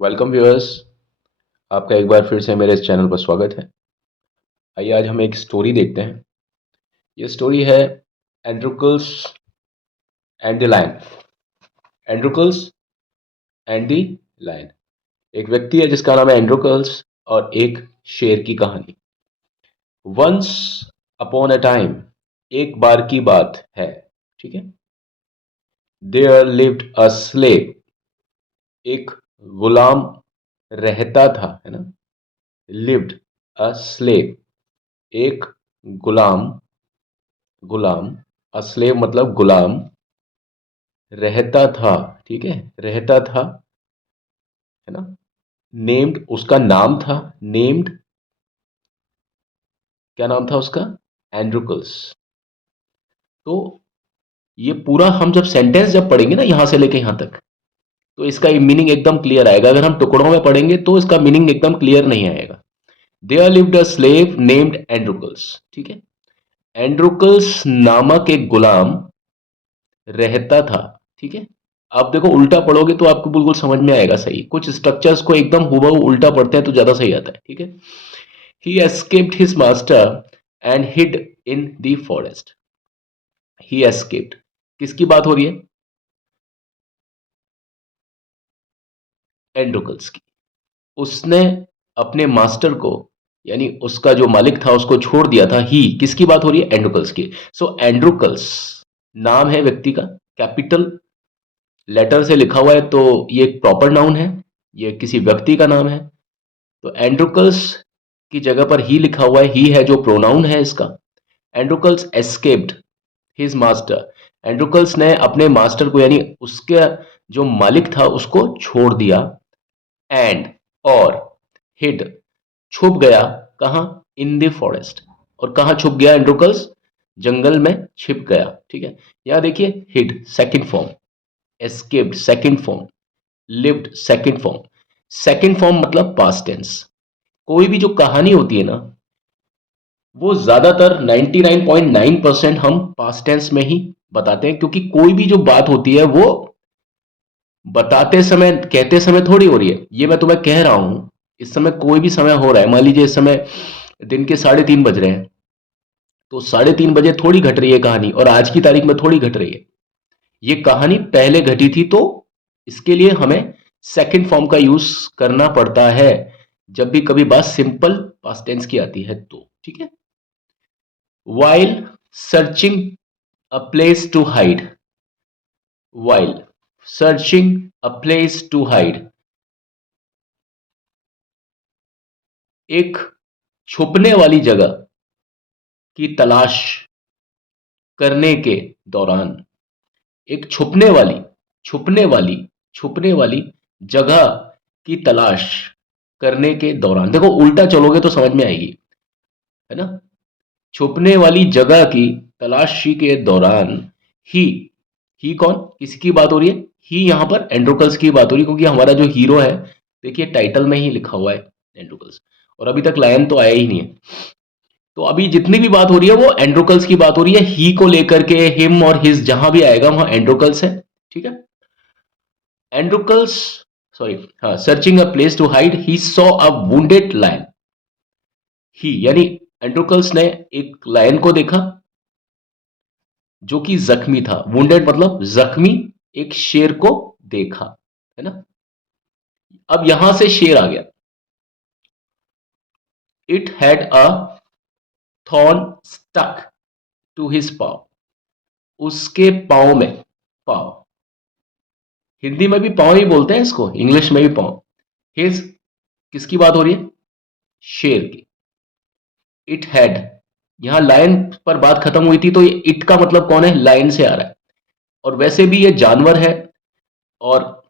Welcome viewers. आपका एक बार फिर से मेरे इस चैनल पर स्वागत है। आइए आज हम एक स्टोरी देखते हैं। ये स्टोरी है Androcles and the lion. Androcles and the lion. एक व्यक्ति है जिसका नाम है एंड्रोकल्स और एक शेर की कहानी। वंस अपॉन अ टाइम, एक बार की बात है, ठीक है। देयर लिव्ड अ स्लेव, एक गुलाम रहता था, है ना। लिव्ड अ स्लेव, एक गुलाम, गुलाम, अस्लेव मतलब गुलाम, रहता था, ठीक है, रहता था, है ना। नेम्ड, उसका नाम था, नेम्ड, क्या नाम था उसका? एंड्रुकल्स। तो ये पूरा हम जब सेंटेंस जब पढ़ेंगे ना यहां से लेके यहां तक, तो इसका मीनिंग एकदम क्लियर आएगा। अगर हम टुकड़ों में पढ़ेंगे तो इसका मीनिंग एकदम क्लियर नहीं आएगा। There lived a slave named Androcles, ठीक है। एंड्रुकल्स नामक एक गुलाम रहता था, ठीक है। आप देखो उल्टा पढ़ोगे तो आपको बिल्कुल समझ में आएगा सही। कुछ स्ट्रक्चर्स को एकदम हुबहू उल्टा पढ़ते हैं तो ज्यादा सही आता है, ठीक है। He escaped his master and hid in the forest. He escaped, किसकी बात हो रही है? एंड्रोकल्स की। उसने अपने मास्टर को, यानी उसका जो मालिक था उसको छोड़ दिया था। ही, किसकी बात हो रही है? एंड्रोकल्स की। सो एंड्रोकल्स नाम है व्यक्ति का, कैपिटल लेटर से लिखा हुआ है तो ये एक प्रॉपर नाउन है, ये किसी व्यक्ति का नाम है। तो एंड्रोकल्स की जगह पर ही लिखा हुआ है, ही है जो प्रोनाउन है इसका। एंड्रोकल्स एस्केप्ड हिज मास्टर, एंड्रोकल्स ने अपने मास्टर को यानी उसके जो मालिक था उसको छोड़ दिया। एंड, और, हिड, छुप गया, कहाँ? इन द फॉरेस्ट। और कहाँ छुप गया एंड्रोकल्स? जंगल में छिप गया, ठीक है। यहां देखिए, hid second form, escaped second form, lived second form. Second form मतलब पास्ट टेंस। कोई भी जो कहानी होती है ना, वो ज्यादातर 99.9% हम पास्ट टेंस में ही बताते हैं, क्योंकि कोई भी जो बात होती है वो बताते समय, कहते समय थोड़ी हो रही है। ये मैं तुम्हें कह रहा हूं, इस समय कोई भी समय हो रहा है, मान लीजिए इस समय दिन के 3:30 बज रहे हैं, तो 3:30 बजे थोड़ी घट रही है कहानी और आज की तारीख में थोड़ी घट रही है। ये कहानी पहले घटी थी, तो इसके लिए हमें सेकंड फॉर्म का यूज करना पड़ता है जब भी कभी बात सिंपल पास्ट टेंस की आती है तो, ठीक है। While searching a place to hide, while searching a place to hide, एक छुपने वाली जगह की तलाश करने के दौरान, एक छुपने वाली छुपने वाली जगह की तलाश करने के दौरान। देखो उल्टा चलोगे तो समझ में आएगी, है ना। छुपने वाली जगह की तलाशी के दौरान, ही, ही कौन, किसकी बात हो रही है? ही यहां पर एंड्रोकल्स की बात हो रही है, क्योंकि हमारा जो हीरो है, देखिए टाइटल में ही लिखा हुआ है एंड्रोकल्स, और अभी तक लायन तो आया ही नहीं है। तो अभी जितनी भी बात हो रही है वो एंड्रोकल्स की बात हो रही है, ही को लेकर के। हिम और हिज जहां भी आएगा वहां एंड्रोकल्स है, ठीक है। एंड्रोकल्स, सॉरी, हाँ, searching a place to hide he saw a wounded lion. He यानी एंड्रोकल्स ने एक लायन को देखा जो कि जख्मी था। वुंडेड मतलब जख्मी, एक शेर को देखा, है ना। अब यहां से शेर आ गया। It had a thorn stuck to his paw, उसके पाव में, पाव, हिंदी में भी पाव ही बोलते हैं इसको, इंग्लिश में भी पाव। हिज, किसकी बात हो रही है? शेर की। इट हैड, यहां लायन पर बात खत्म हुई थी तो ये इट का मतलब कौन है? लायन से आ रहा है। और वैसे भी ये जानवर है, और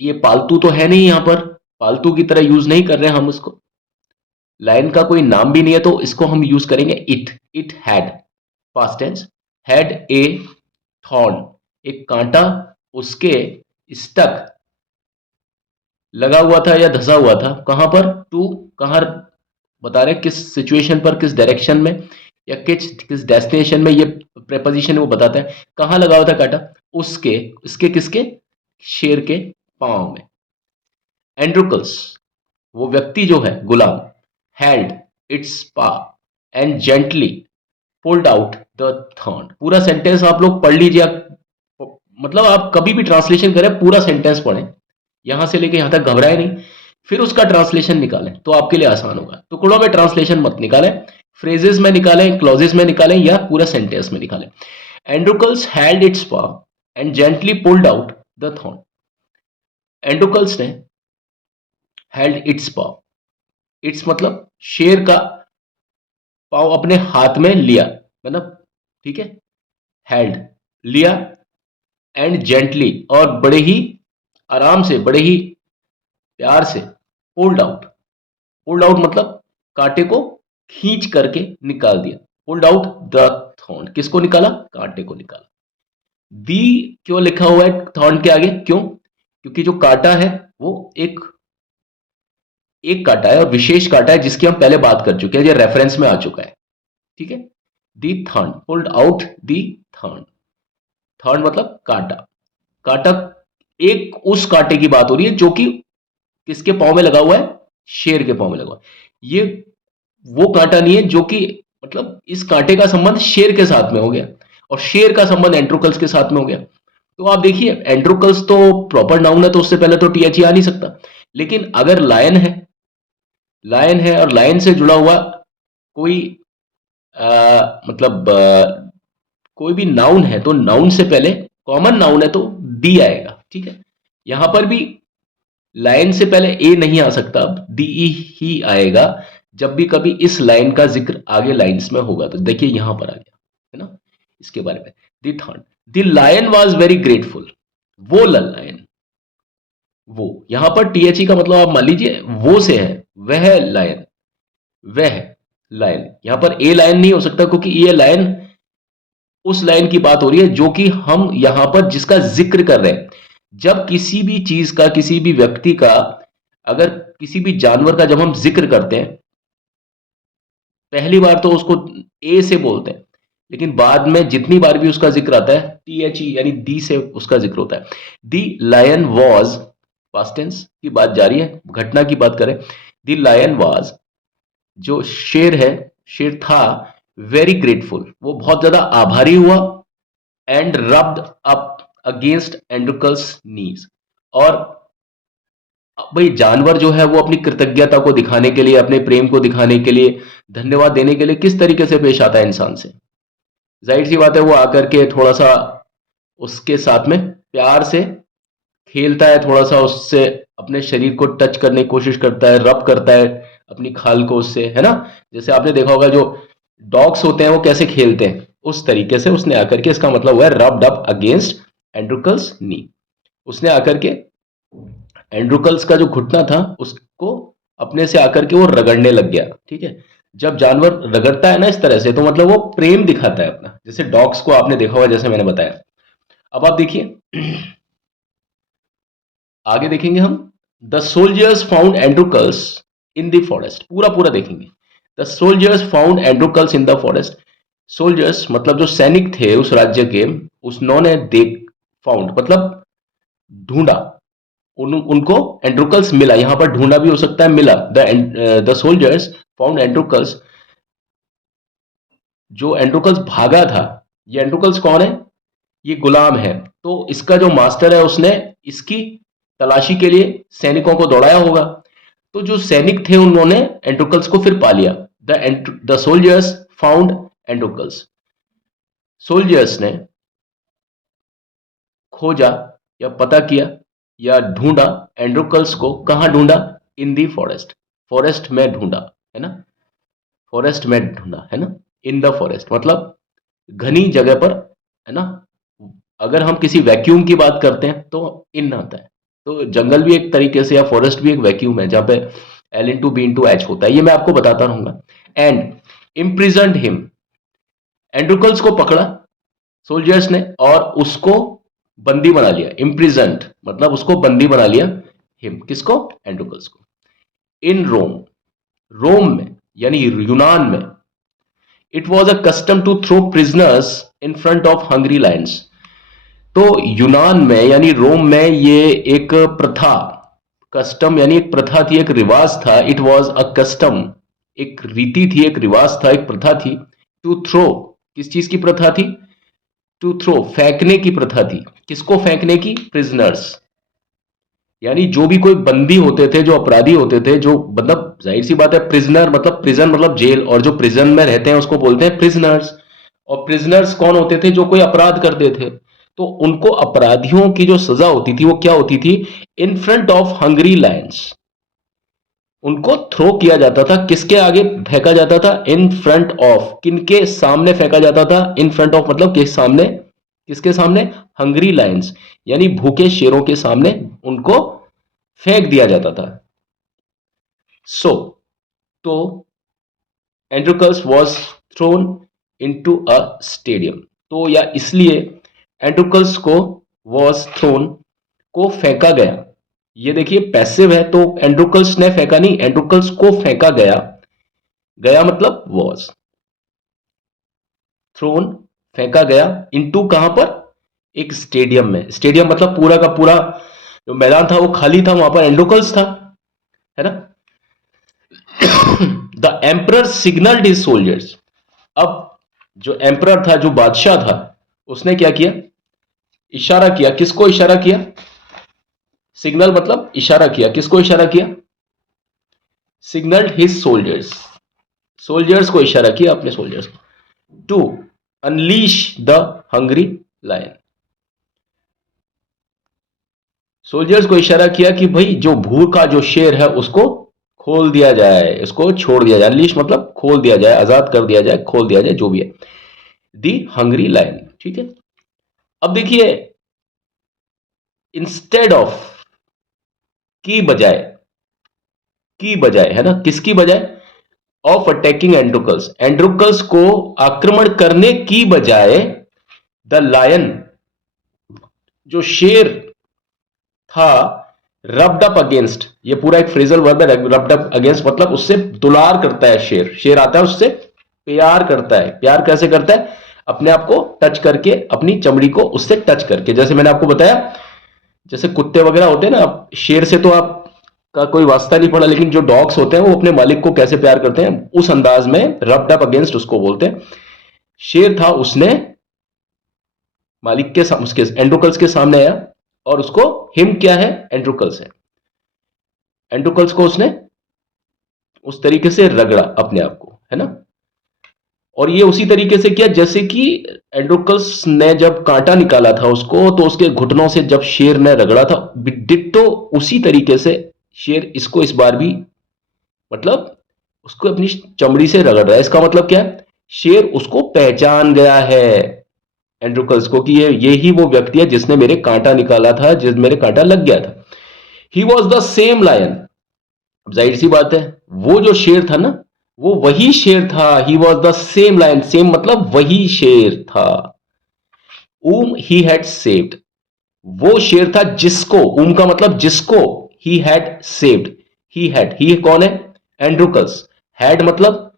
ये पालतू तो है नहीं, यहां पर पालतू की तरह यूज नहीं कर रहे हैं हम उसको। लायन का कोई नाम भी नहीं है तो इसको हम यूज करेंगे it. It had, past tense, had a thorn, एक कांटा उसके, स्टक, लगा हुआ था या धसा हुआ था, कहां पर? टू, कहां बता रहे, किस सिचुएशन पर, किस डायरेक्शन में, या किस किस डेस्टिनेशन में, ये प्रेपोजिशन वो बताता है। कहां लगा हुआ था कांटा? उसके, इसके किसके? शेर के पांव में। एंड्रोकल्स वो व्यक्ति जो है गुलाम, held its paw and gently pulled out the thorn. पूरा सेंटेंस आप लोग पढ़ लीजिए, मतलब आप कभी भी ट्रांसलेशन करें पूरा सेंटेंस पढ़ें, यहां से लेके यहां तक घबराए नहीं, फिर उसका ट्रांसलेशन निकालें तो आपके लिए आसान होगा। टुकड़ों में ट्रांसलेशन मत निकालें, फ्रेजेस में निकालें, क्लॉजेस में निकालें या पूरा सेंटेंस में निकालें। Androcles held its paw and gently pulled out the thorn. Androcles ने हेल्ड इट्स पा, इट्स मतलब शेर का पाव अपने हाथ में लिया, मतलब ठीक है, हेल्ड लिया, एंड जेंटली और बड़े ही आराम से, बड़े ही प्यार से, पुल्ड आउट, पुल्ड आउट मतलब कांटे को खींच करके निकाल दिया। पुल्ड आउट द थॉर्न, किसको निकाला? कांटे को निकाला। दी क्यों लिखा हुआ है थॉर्न के आगे? क्यों? क्योंकि जो कांटा है वो एक एक कांटा है और विशेष कांटा है जिसकी हम पहले बात कर चुके हैं, ये रेफरेंस में आ चुका है, ठीक है। The thorn, pulled out the thorn, thorn मतलब कांटा, कांटा एक उस कांटे की बात हो रही है जो कि किसके पांव में लगा हुआ है? शेर के पांव में लगा हुआ है। ये वो कांटा नहीं है जो कि, मतलब इस कांटे का संबंध शेर के साथ में हो गया और शेर का संबंध एंड्रोकल्स के साथ में हो गया। तो आप देखिए एंड्रोकल्स तो प्रॉपर नाउन है तो उससे पहले तो टीएचई आ नहीं सकता, लेकिन अगर लायन है, लायन है और लायन से जुड़ा हुआ कोई मतलब कोई भी नाउन है तो नाउन से पहले, कॉमन नाउन है तो डी आएगा, ठीक है। यहां पर भी लाइन से पहले ए नहीं आ सकता, डी ई ही आएगा जब भी कभी इस लाइन का जिक्र आगे लाइंस में होगा। तो देखिए यहां पर आ गया है ना इसके बारे में। The third, the lion was very grateful, वो लायन, वो यहां पर टीएचई का मतलब आप मान लीजिए वो से है, वह लायन, वह लायन, यहां पर ए लायन नहीं हो सकता क्योंकि ये लायन उस लाइन की बात हो रही है जो कि हम यहां पर जिसका जिक्र कर रहे हैं। जब किसी भी चीज का, किसी भी व्यक्ति का, अगर किसी भी जानवर का जब हम जिक्र करते हैं, पहली बार तो उसको ए से बोलते हैं, लेकिन बाद में जितनी बार भी उसका जिक्र आता है टीएचई यानी दी से उसका जिक्र होता है। दी लायन वॉज, पास्ट टेंस की बात जारी है, घटना की बात करें। दी लायन वॉज, जो शेर है, शेर था, वेरी ग्रेटफुल, वो बहुत ज्यादा आभारी हुआ, एंड रब्ड अप अगेंस्ट एंड्रोकल्स नीज, और भाई जानवर जो है वो अपनी कृतज्ञता को दिखाने के लिए, अपने प्रेम को दिखाने के लिए, धन्यवाद देने के लिए किस तरीके से पेश आता है इंसान से? जाहिर सी बात है वो आकर के थोड़ा सा उसके साथ में प्यार से खेलता है, थोड़ा सा उससे अपने शरीर को टच करने की कोशिश करता है, रब करता है अपनी खाल को उससे, है ना। जैसे आपने देखा होगा जो डॉग्स होते हैं वो कैसे खेलते हैं, उस तरीके से उसने आकर के, इसका मतलब हुआ है रब्ड अप अगेंस्ट एंड्रोकल्स नी, उसने आकर के एंड्रोकल्स का जो घुटना था उसको अपने से आकर के वो रगड़ने लग गया, ठीक है। जब जानवर रगड़ता है ना इस तरह से तो मतलब वो प्रेम दिखाता है अपना, जैसे डॉग्स को आपने देखा होगा, जैसे मैंने बताया। अब आप देखिए आगे देखेंगे हम। The soldiers found Androcles in the forest, पूरा पूरा देखेंगे। The soldiers found Androcles in the forest, soldiers मतलब जो सैनिक थे उस राज्य के, उन्होंने देख, फाउंड मतलब ढूंढा, उनको एंड्रोकल्स मिला, यहां पर ढूंढा भी हो सकता है, मिला। द सोल्जर्स फाउंड एंड्रोकल्स, जो एंड्रोकल्स भागा था, ये एंड्रोकल्स कौन है? ये गुलाम है, तो इसका जो मास्टर है उसने इसकी तलाशी के लिए सैनिकों को दौड़ाया होगा, तो जो सैनिक थे उन्होंने एंड्रोकल्स को फिर पा लिया। द सोल्जर्स फाउंड एंड्रोकल्स, सोल्जर्स ने खोजा या पता किया या ढूंढा एंड्रोकल्स को, कहां ढूंढा? इन दी फॉरेस्ट, फॉरेस्ट में ढूंढा, है ना, फॉरेस्ट में ढूंढा, है ना। इन द फॉरेस्ट मतलब घनी जगह पर, है ना। अगर हम किसी वैक्यूम की बात करते हैं तो इन आता है, तो जंगल भी एक तरीके से या फॉरेस्ट भी एक वैक्यूम है जहां पे L into B into H होता है, ये मैं आपको बताता रहूंगा। एंड इम्प्रिजन्ड हिम, एंड्रोकल्स को पकड़ा सोल्जर्स ने और उसको बंदी बना लिया। इम्प्रिजन्ड मतलब उसको बंदी बना लिया, हिम किसको? एंड्रोकल्स को। इन रोम, रोम में यानी यूनान में, it was a custom to throw prisoners in front of hungry lions, तो यूनान में यानी रोम में ये एक प्रथा, कस्टम यानी एक प्रथा थी, एक रिवाज था। इट वॉज अ कस्टम, एक रीति थी, एक रिवाज था, एक प्रथा थी। टू थ्रो, किस चीज की प्रथा थी? टू थ्रो, फेंकने की प्रथा थी। किसको फेंकने की? प्रिजनर्स, यानी जो भी कोई बंदी होते थे, जो अपराधी होते थे, जो मतलब जाहिर सी बात है, प्रिजनर मतलब प्रिजन मतलब जेल, और जो प्रिजन में रहते हैं उसको बोलते हैं प्रिजनर्स। और प्रिजनर्स कौन होते थे? जो कोई अपराध करते थे। तो उनको अपराधियों की जो सजा होती थी वो क्या होती थी? इन फ्रंट ऑफ हंग्री लायंस, उनको थ्रो किया जाता था। किसके आगे फेंका जाता था? इन फ्रंट ऑफ, किनके सामने फेंका जाता था? इन फ्रंट ऑफ मतलब किस सामने? किसके सामने? हंग्री लायंस, यानी भूखे शेरों के सामने उनको फेंक दिया जाता था। सो तो Androcles was thrown into a stadium. तो या इसलिए एंड्रोकल्स को वॉज थ्रोन, को फेंका गया। ये देखिए पैसिव है, तो एंड्रोकल्स ने फेंका नहीं, एंड्रोकल्स को फेंका गया। गया मतलब वॉज, थ्रोन फेंका गया, इनटू कहां पर? एक स्टेडियम में। स्टेडियम मतलब पूरा का पूरा जो मैदान था वो खाली था, वहां पर एंड्रोकल्स था, है ना। The emperor signalled his soldiers. अब जो एम्परर था, जो बादशाह था, उसने क्या किया? इशारा किया। किसको इशारा किया? सिग्नल मतलब इशारा किया। किसको इशारा किया? सिग्नल्ड हिज सोल्जर्स, सोल्जर्स को इशारा किया, अपने सोल्जर्स को, to unleash the hungry lion. Soldiers को इशारा किया कि भाई जो भूखा जो शेर है उसको खोल दिया जाए, इसको छोड़ दिया जाए। अनलीश मतलब खोल दिया जाए, आजाद कर दिया जाए, खोल दिया जाए, जो भी है। दी हंग्री लायन, ठीक है। अब देखिए, इंस्टेड ऑफ, की बजाय, की बजाय, है ना, किसकी बजाय? ऑफ अटैकिंग एंड्रोकल्स, एंड्रोकल्स को आक्रमण करने की बजाय, द लायन, जो शेर था, रब्ड अप अगेंस्ट, ये पूरा एक फ्रेजल वर्ब है। रब्ड अप अगेंस्ट मतलब उससे दुलार करता है। शेर, शेर आता है उससे प्यार करता है। प्यार कैसे करता है? अपने आप को टच करके, अपनी चमड़ी को उससे टच करके। जैसे मैंने आपको बताया, जैसे कुत्ते वगैरह होते हैं ना, आप शेर से तो आप का कोई वास्ता नहीं पड़ा, लेकिन जो डॉग्स होते हैं वो अपने मालिक को कैसे प्यार करते हैं, उस अंदाज में रब्ड अप अगेंस्ट उसको बोलते हैं। शेर था, उसने मालिक के उसके एंड्रोकल्स के सामने आया, और उसको, हिम क्या है? एंड्रोकल्स है। एंड्रोकल्स को उसने उस तरीके से रगड़ा अपने आप को, है ना। और ये उसी तरीके से किया जैसे कि एंड्रोकल्स ने जब कांटा निकाला था उसको, तो उसके घुटनों से जब शेर ने रगड़ा था, डिट्टो उसी तरीके से शेर इसको इस बार भी, मतलब उसको अपनी चमड़ी से रगड़ रहा है। इसका मतलब क्या है? शेर उसको पहचान गया है, एंड्रोकल्स को, कि ये ही वो व्यक्ति है जिसने मेरे कांटा निकाला था, जिस मेरे कांटा लग गया था। He was the same lion. जाहिर सी बात है, वो जो शेर था ना, वो वही शेर था। He was the same lion, same मतलब वही शेर था। ऊम ही हैड सेव्ड, वो शेर था जिसको, ऊम का मतलब जिसको, he had saved. He had, he कौन है? एंड्रोकल्स। हैड मतलब,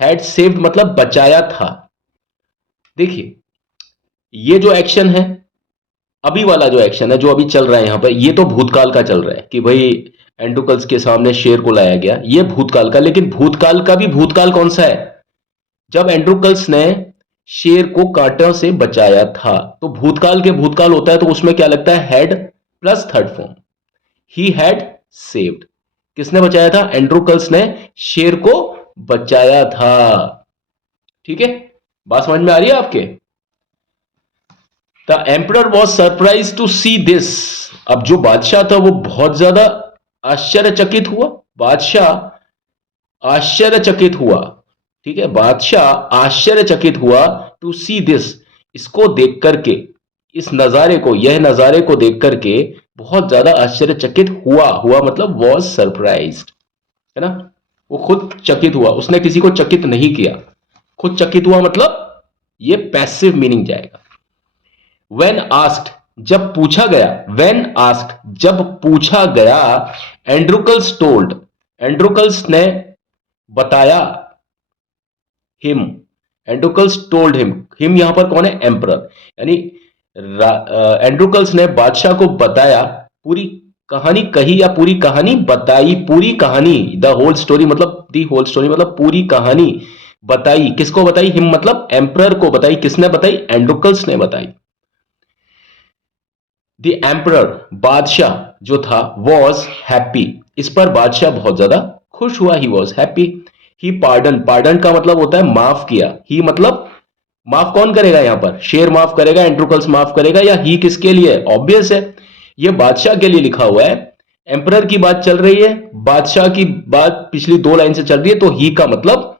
हैड सेव्ड मतलब बचाया था। देखिए, ये जो एक्शन है, अभी वाला जो एक्शन है, जो अभी चल रहा है यहां पर, ये तो भूतकाल का चल रहा है कि भाई एंड्रोकल्स के सामने शेर को लाया गया, ये भूतकाल का। लेकिन भूतकाल का भी भूतकाल कौन सा है? जब एंड्रोकल्स ने शेर को कांटों से बचाया था। तो भूतकाल के भूतकाल होता है तो उसमें क्या लगता है? Had plus third form. He had saved, किसने बचाया था? एंड्रोकल्स ने शेर को बचाया था। ठीक है, बात समझ में आ रही है आपके? The emperor was surprise to see this. अब जो बादशाह था वो बहुत ज्यादा आश्चर्यचकित हुआ। बादशाह आश्चर्यचकित हुआ, ठीक है, बादशाह आश्चर्यचकित हुआ, टू सी दिस, इसको देख करके, इस नजारे को, यह नजारे को देख करके बहुत ज्यादा आश्चर्यचकित हुआ। हुआ मतलब वॉज सरप्राइज्ड, है ना। वो खुद चकित हुआ, उसने किसी को चकित नहीं किया। खुद चकित हुआ मतलब ये पैसिव मीनिंग जाएगा। When asked, जब पूछा गया, when asked, जब पूछा गया, एंड्रोकल्स टोल्ड, एंड्रोकल्स ने बताया, हिम, एंड्रोकल्स टोल्ड हिम, हिम यहां पर कौन है? एम्परर। यानी एंड्रोकल्स ने बादशाह को बताया पूरी कहानी कही या पूरी कहानी बताई, पूरी कहानी, द होल स्टोरी मतलब दी होल स्टोरी मतलब पूरी कहानी बताई। किसको बताई? हिम मतलब एम्परर को बताई। किसने बताई? एंड्रोकल्स ने बताई। द एम्परर बादशाह जो था वॉज हैप्पी, इस पर बादशाह बहुत ज्यादा खुश हुआ। He was happy. He pardon, pardon का मतलब होता है माफ किया। ही मतलब माफ कौन करेगा यहां पर? शेर माफ करेगा, एंड्रोकल्स माफ करेगा, या ही किसके लिए? ऑब्वियस है ये बादशाह के लिए लिखा हुआ है। एम्परर की बात चल रही है, बादशाह की बात पिछली दो लाइन से चल रही है, तो ही का मतलब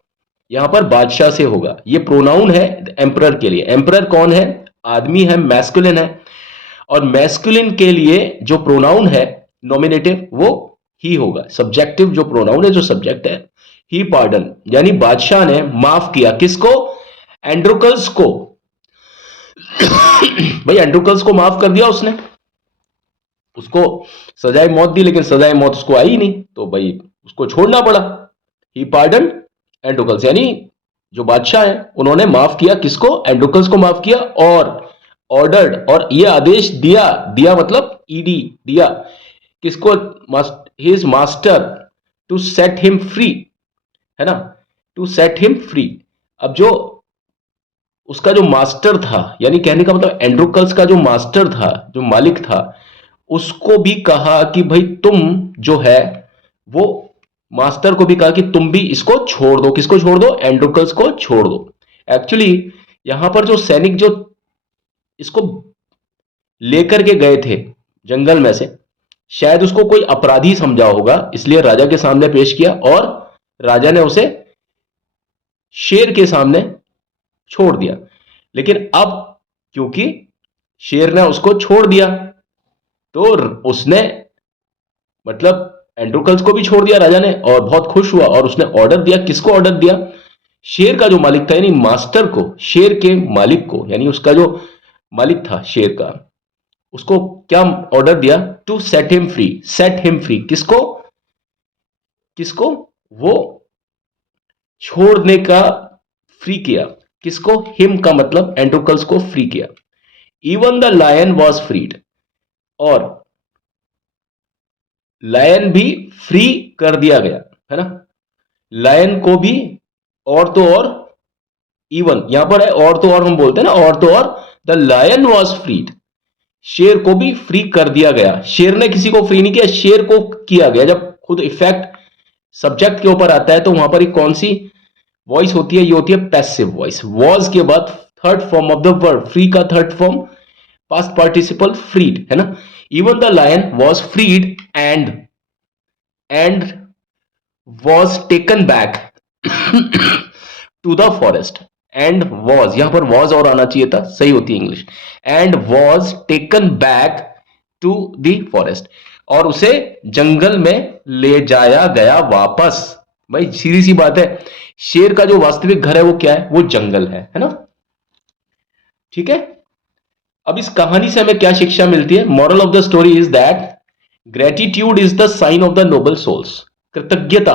यहां पर बादशाह से होगा। ये प्रोनाउन है एम्परर के लिए। एम्परर कौन है? आदमी है, मैस्कुलिन है। और मैस्कुलिन के लिए जो प्रोनाउन है नॉमिनेटिव वो ही होगा। सब्जेक्टिव जो प्रोनाउन है, जो सब्जेक्ट है, ही पार्डन, यानी बादशाह ने माफ किया। किसको? एंड्रोकल्स को। भाई एंड्रोकल्स को माफ कर दिया उसने, उसको सजाए मौत दी, लेकिन सजाए मौत उसको आई नहीं, तो भाई उसको छोड़ना पड़ा। ही पार्डन एंड्रोकल्स, यानी जो बादशाह है उन्होंने माफ किया। किसको? एंड्रोकल्स को माफ किया। और ऑर्डर्ड, और ये आदेश दिया, दिया मतलब ईडी, दिया किसको? His master to set him free, है ना, टू सेट हिम फ्री। अब जो उसका जो मास्टर था, यानी कहने का मतलब एंड्रोकल्स का जो मास्टर था, जो मालिक था, उसको भी कहा कि भाई तुम जो है वो, मास्टर को भी कहा कि तुम भी इसको छोड़ दो। किसको छोड़ दो? एंड्रोकल्स को छोड़ दो। एक्चुअली यहां पर जो सैनिक जो इसको लेकर के गए थे जंगल में से, शायद उसको कोई अपराधी समझा होगा, इसलिए राजा के सामने पेश किया और राजा ने उसे शेर के सामने छोड़ दिया। लेकिन अब क्योंकि शेर ने उसको छोड़ दिया, तो उसने मतलब एंड्रोकल्स को भी छोड़ दिया राजा ने, और बहुत खुश हुआ और उसने ऑर्डर दिया। किसको ऑर्डर दिया? शेर का जो मालिक था, यानी मास्टर को, शेर के मालिक को, यानी उसका जो मालिक था शेर का, उसको क्या ऑर्डर दिया? To set him free. Set him free किसको? किसको? वो छोड़ने का, फ्री किया। किसको? हिम का मतलब एंड्रोकल्स को फ्री किया। Even the lion was freed, और लायन भी फ्री कर दिया गया, है ना। लायन को भी, और तो और, इवन यहां पर है और तो और हम बोलते हैं ना, और तो और, द लायन वॉज फ्रीड, शेर को भी फ्री कर दिया गया। शेर ने किसी को फ्री नहीं किया, शेर को किया गया। जब खुद इफेक्ट सब्जेक्ट के ऊपर आता है तो वहां पर एक कौन सी वॉइस होती है? ये होती है पैसिव वॉइस। वॉज के बाद third form of the verb, free का third form past participle freed, है ना। Even the lion was freed and was taken back to the forest. And was, यहां पर वॉज और आना चाहिए था, सही होती है English. And was taken back to the forest, और उसे जंगल में ले जाया गया वापस। भाई सीधी सी बात है, शेर का जो वास्तविक घर है वो क्या है? वो जंगल है ना। ठीक है। अब इस कहानी से हमें क्या शिक्षा मिलती है? Moral of the story is that gratitude is the sign of the noble souls. कृतज्ञता,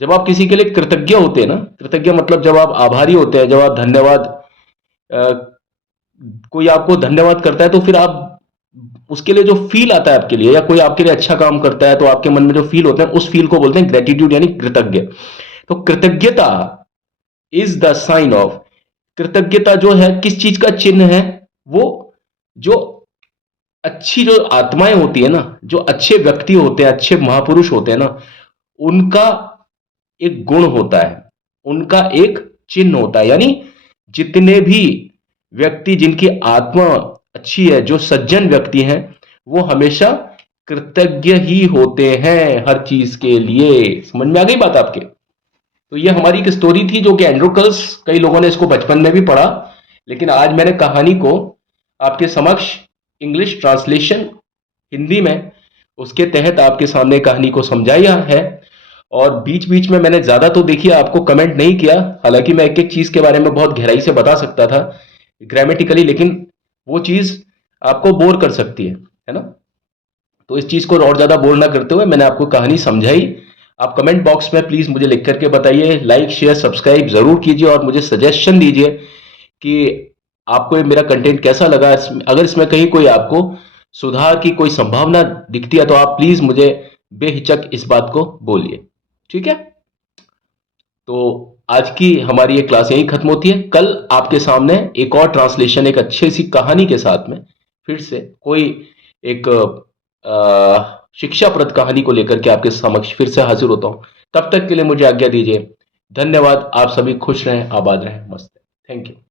जब आप किसी के लिए कृतज्ञ होते हैं ना, कृतज्ञ मतलब जब आप आभारी होते हैं, जब आप धन्यवाद, कोई आपको धन्यवाद करता है तो फिर आप उसके लिए जो फील आता है आपके लिए, या कोई आपके लिए अच्छा काम करता है तो आपके मन में जो फील होता है उस फील को बोलते हैं ग्रेटिट्यूड, यानी कृतज्ञ। तो कृतज्ञता इज द साइन ऑफ, कृतज्ञता जो है किस चीज का चिन्ह है? वो जो अच्छी जो आत्माएं होती है ना, जो अच्छे व्यक्ति होते हैं, अच्छे महापुरुष होते हैं ना, उनका एक गुण होता है, उनका एक चिन्ह होता है। यानी जितने भी व्यक्ति जिनकी आत्मा अच्छी है, जो सज्जन व्यक्ति हैं, वो हमेशा कृतज्ञ ही होते हैं हर चीज के लिए। समझ में आ गई बात आपके? तो ये हमारी एक स्टोरी थी जो कि एंड्रोकल्स, कई लोगों ने इसको बचपन में भी पढ़ा, लेकिन आज मैंने कहानी को आपके समक्ष इंग्लिश ट्रांसलेशन हिंदी में, उसके तहत आपके सामने कहानी को समझाया है। और बीच बीच में मैंने ज्यादा तो देखिए आपको कमेंट नहीं किया, हालांकि मैं एक एक चीज के बारे में बहुत गहराई से बता सकता था ग्रामेटिकली, लेकिन वो चीज आपको बोर कर सकती है ना। तो इस चीज को और ज्यादा बोर ना करते हुए मैंने आपको कहानी समझाई। आप कमेंट बॉक्स में प्लीज मुझे लिख करके बताइए, लाइक शेयर सब्सक्राइब जरूर कीजिए, और मुझे सजेशन दीजिए कि आपको ये मेरा कंटेंट कैसा लगा। अगर इसमें कहीं कोई आपको सुधार की कोई संभावना दिखती है तो आप प्लीज मुझे बेहिचक इस बात को बोलिए। ठीक है? तो आज की हमारी ये क्लास यहीं खत्म होती है। कल आपके सामने एक और ट्रांसलेशन, एक अच्छी सी कहानी के साथ में फिर से कोई एक शिक्षाप्रद कहानी को लेकर के आपके समक्ष फिर से हाजिर होता हूं। तब तक के लिए मुझे आज्ञा दीजिए। धन्यवाद। आप सभी खुश रहें, आबाद रहें, मस्त रहें। Thank you.